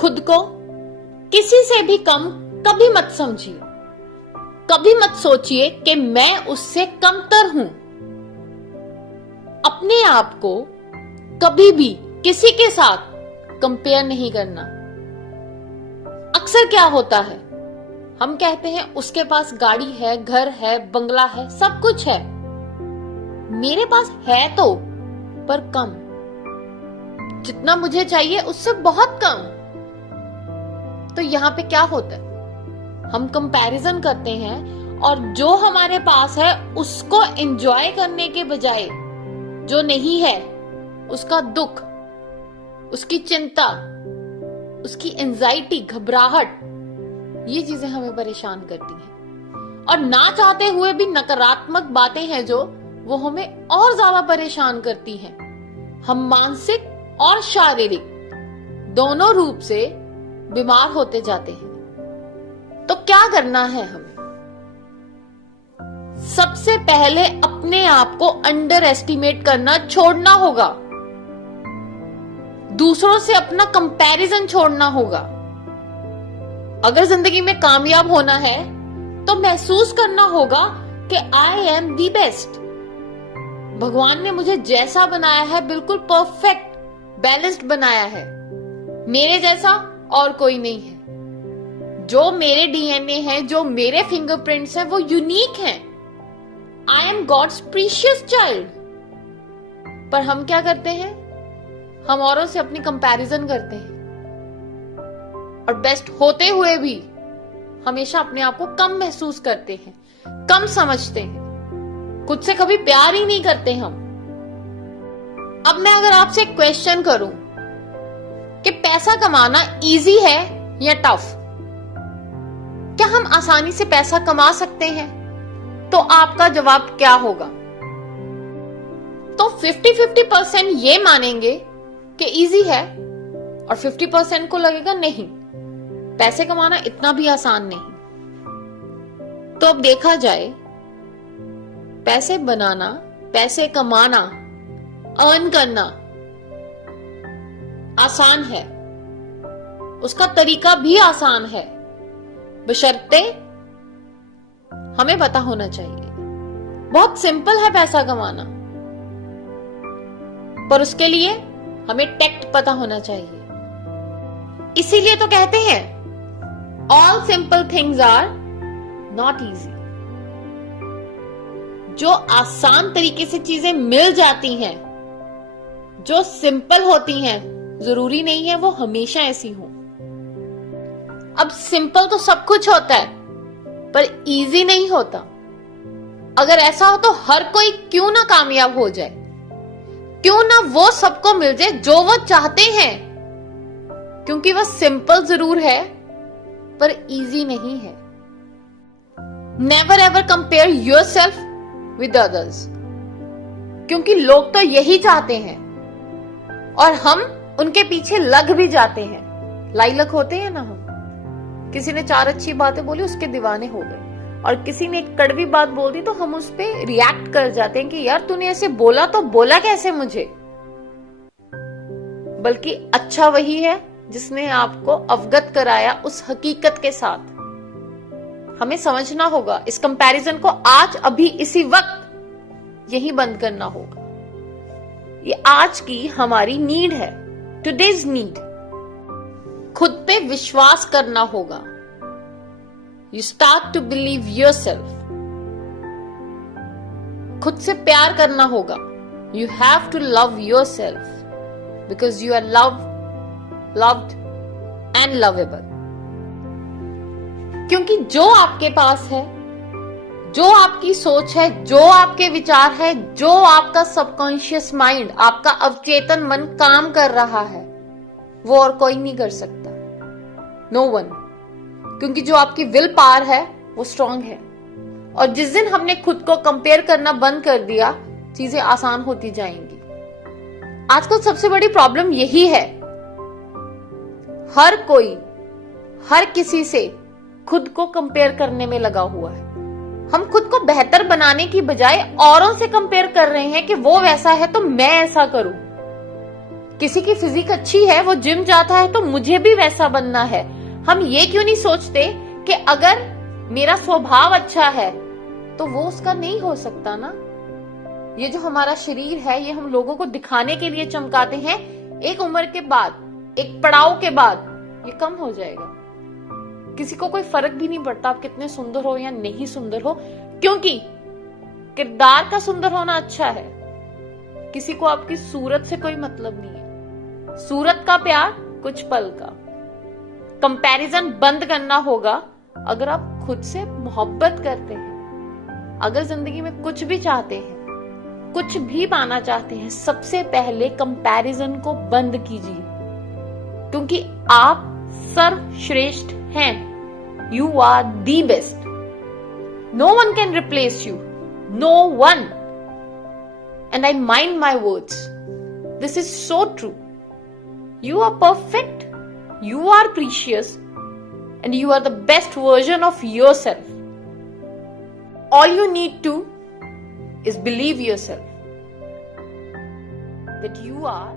खुद को किसी से भी कम कभी मत समझिए। कभी मत सोचिए कि मैं उससे कमतर हूं। अपने आप को कभी भी किसी के साथ कंपेयर नहीं करना। अक्सर क्या होता है, हम कहते हैं उसके पास गाड़ी है, घर है, बंगला है, सब कुछ है, मेरे पास है तो पर कम, जितना मुझे चाहिए उससे बहुत कम। तो यहां पे क्या होता है, हम कंपैरिजन करते हैं और जो हमारे पास है उसको एंजॉय करने के बजाय जो नहीं है उसका दुख, उसकी चिंता, उसकी एंजाइटी, घबराहट, ये चीजें हमें परेशान करती हैं। और ना चाहते हुए भी नकारात्मक बातें हैं जो वो हमें और ज्यादा परेशान करती हैं। हम मानसिक और शारीरिक दोनों रूप से बीमार होते जाते हैं। तो क्या करना है हमें? सबसे पहले अपने आप को अंडर एस्टिमेट करना छोड़ना होगा। दूसरों से अपना कंपैरिजन छोड़ना होगा। अगर जिंदगी में कामयाब होना है तो महसूस करना होगा कि आई एम दी बेस्ट। भगवान ने मुझे जैसा बनाया है बिल्कुल परफेक्ट, बैलेंस्ड बनाया है। मेरे जैसा और कोई नहीं है। जो मेरे डीएनए है, जो मेरे फिंगरप्रिंट्स हैं, वो यूनिक हैं। I am God's precious child. पर हम क्या करते हैं, हम औरों से अपनी कंपैरिजन करते हैं और बेस्ट होते हुए भी हमेशा अपने आप को कम महसूस करते हैं, कम समझते हैं, खुद से कभी प्यार ही नहीं करते हम। अब मैं अगर आपसे एक क्वेश्चन करूं कि पैसा कमाना इजी है या टफ, क्या हम आसानी से पैसा कमा सकते हैं? तो आपका जवाब क्या होगा? तो 50-50% ये मानेंगे कि इजी है और 50% को लगेगा नहीं, पैसे कमाना इतना भी आसान नहीं। तो अब देखा जाए, पैसे बनाना, पैसे कमाना, अर्न करना आसान है, उसका तरीका भी आसान है, बशर्ते हमें पता होना चाहिए। बहुत सिंपल है पैसा कमाना, पर उसके लिए हमें टैक्ट पता होना चाहिए। इसीलिए तो कहते हैं all simple things are not easy. जो आसान तरीके से चीजें मिल जाती हैं, जो सिंपल होती हैं, जरूरी नहीं है वो हमेशा ऐसी हो। अब सिंपल तो सब कुछ होता है पर इजी नहीं होता। अगर ऐसा हो तो हर कोई क्यों ना कामयाब हो जाए, क्यों ना वो सबको मिल जाए जो वो चाहते हैं, क्योंकि वह सिंपल जरूर है पर इजी नहीं है। Never ever compare yourself with others, क्योंकि लोग तो यही चाहते हैं और हम उनके पीछे लग भी जाते हैं। लाइलक होते हैं ना हम, किसी ने 4 अच्छी बातें बोली उसके दीवाने हो गए, और किसी ने एक कड़वी बात बोल दी तो हम उस पे रिएक्ट कर जाते हैं कि यार तूने ऐसे बोला तो बोला कैसे मुझे। बल्कि अच्छा वही है जिसने आपको अवगत कराया उस हकीकत के साथ। हमें समझना होगा, इस कंपैरिजन को आज अभी इसी वक्त यही बंद करना होगा। ये आज की हमारी नीड है, टुडेज नीड। खुद पे विश्वास करना होगा। You start to believe yourself. खुद से प्यार करना होगा। You have to love yourself because you are loved and lovable. क्योंकि जो आपके पास है, जो आपकी सोच है, जो आपके विचार है, जो आपका सबकॉन्शियस माइंड, आपका अवचेतन मन काम कर रहा है, वो और कोई नहीं कर सकता। No one. क्योंकि जो आपकी विल पावर है वो स्ट्रांग है। और जिस दिन हमने खुद को कंपेयर करना बंद कर दिया, चीजें आसान होती जाएंगी। आजकल सबसे बड़ी प्रॉब्लम यही है, हर कोई हर किसी से खुद को कंपेयर करने में लगा हुआ है। हम खुद को बेहतर बनाने की बजाय औरों से कंपेयर कर रहे हैं कि वो वैसा है तो मैं ऐसा करूं। किसी की फिजिक अच्छी है, वो जिम जाता है, तो मुझे भी वैसा बनना है। हम ये क्यों नहीं सोचते कि अगर मेरा स्वभाव अच्छा है तो वो उसका नहीं हो सकता ना। ये जो हमारा शरीर है, ये हम लोगों को दिखाने के लिए चमकाते हैं। एक उम्र के बाद, एक पड़ाव के बाद ये कम हो जाएगा। किसी को कोई फर्क भी नहीं पड़ता आप कितने सुंदर हो या नहीं सुंदर हो, क्योंकि किरदार का सुंदर होना अच्छा है। किसी को आपकी सूरत से कोई मतलब नहीं है। सूरत का प्यार कुछ पल का। कंपैरिजन बंद करना होगा। अगर आप खुद से मोहब्बत करते हैं, अगर जिंदगी में कुछ भी चाहते हैं, कुछ भी पाना चाहते हैं, सबसे पहले कंपैरिजन को बंद कीजिए, क्योंकि आप सर्वश्रेष्ठ हैं। You are the best. No one can replace you, no one. And I mind my words, this is so true. You are perfect, you are precious, and you are the best version of yourself. All you need to is believe yourself that you are